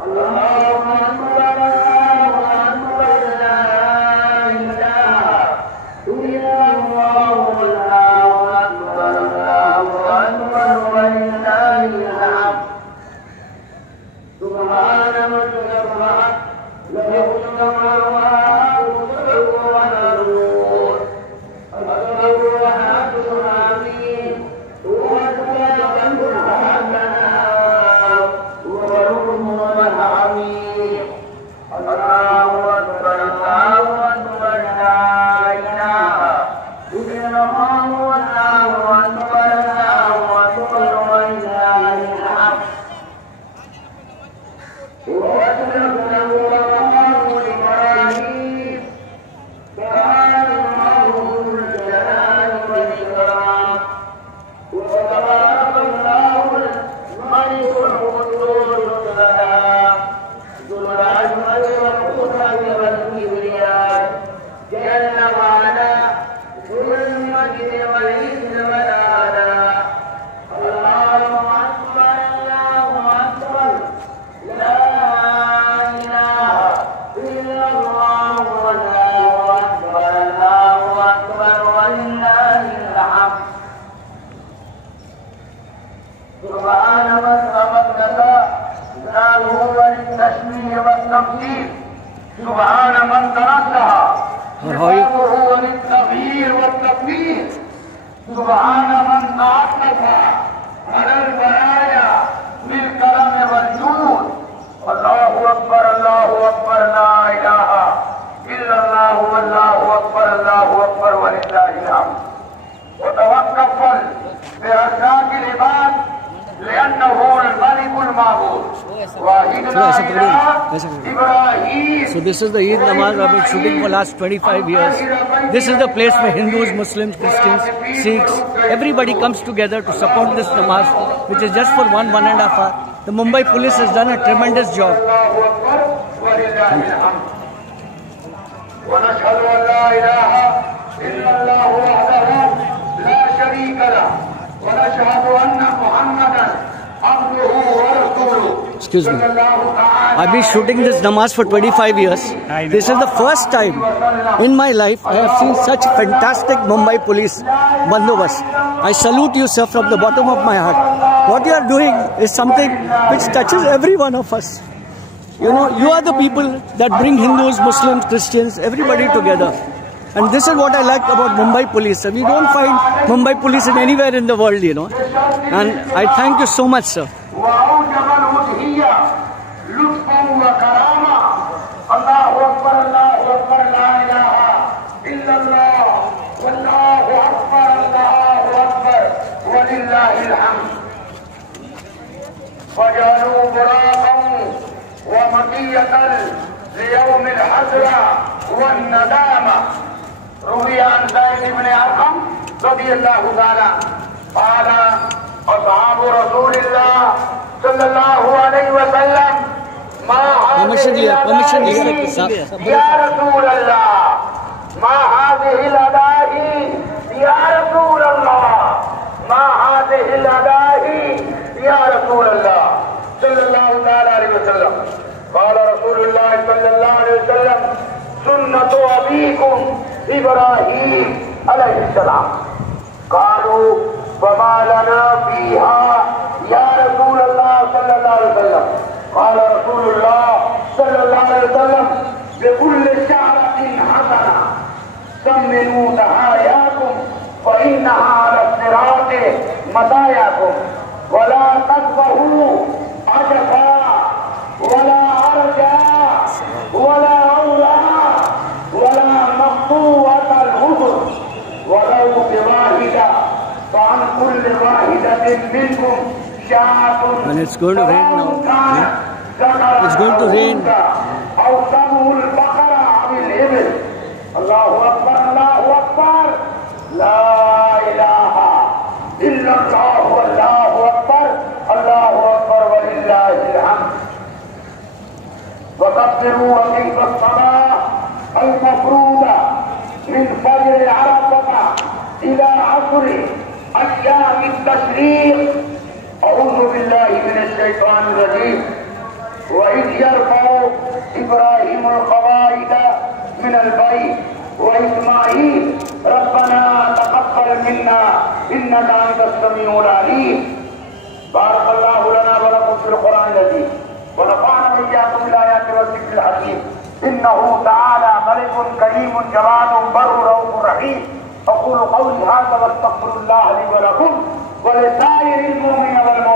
So this is the Eid Namaz I've been shooting for last 25 years. This is the place where Hindus, Muslims, Christians, Sikhs, everybody comes together to support this Namaz, which is just for 1.5 hours. The Mumbai police has done a tremendous job. Excuse me. I've been shooting this namaz for 25 years. This is the first time in my life I have seen such fantastic Mumbai police bandobast. I salute you, sir, from the bottom of my heart. What you are doing is something which touches every one of us. You know, you are the people that bring Hindus, Muslims, Christians, everybody together. And this is what I like about Mumbai police. We don't find Mumbai police in anywhere in the world, you know. And I thank you so much, sir. ليوم الحسرة والندامة. Ravi عن زيد بن أرقم رضي الله تعالى قال أصحاب رسول الله صلى الله عليه وسلم ما هذه يا رسول الله ما هذه الأداء يا رسول الله ما هذه الأداء يا رسول الله صلى الله تعالى عليه وسلم. قال رسول الله صلى الله عليه وسلم سنة أبيكم إبراهيم عليه السلام. قالوا فما لنا فيها يا رسول الله صلى الله عليه وسلم. قال رسول الله صلى الله عليه وسلم بكل شعرة حسنة سمنوا ضحاياكم فإنها على الصراط مطاياكم ولا تذبحوا عجفا ولا عرجا ولا عورا ولا مقطوعة الهدر ولو بواحدة فعن كل واحدة منكم شاة. And it's going to rain now. Yeah? It's going to rain. أو سمه البقرة أو الإبل. الله أكبر الله أكبر لا إله إلا الله والله أكبر الله أكبر ولله الحمد. وقدروا وقيت الصلاة المفروضة من فجر عرفة إلى عصر أيام التشريق. أعوذ بالله من الشيطان الرجيم. وإذ يرفع إبراهيم القواعد من البيت وإسماعيل ربنا تقبل منا إنك أنت السميع العليم. بارك الله لنا ولكم في القرآن العظيم ونفعنا وإياكم بالآيات والذكر الحكيم. إنه تعالى ملك كريم جواد بر رؤوف رحيم. أقول قولي هذا واستغفر الله لي ولكم ولسائر المؤمنين والمؤمنات.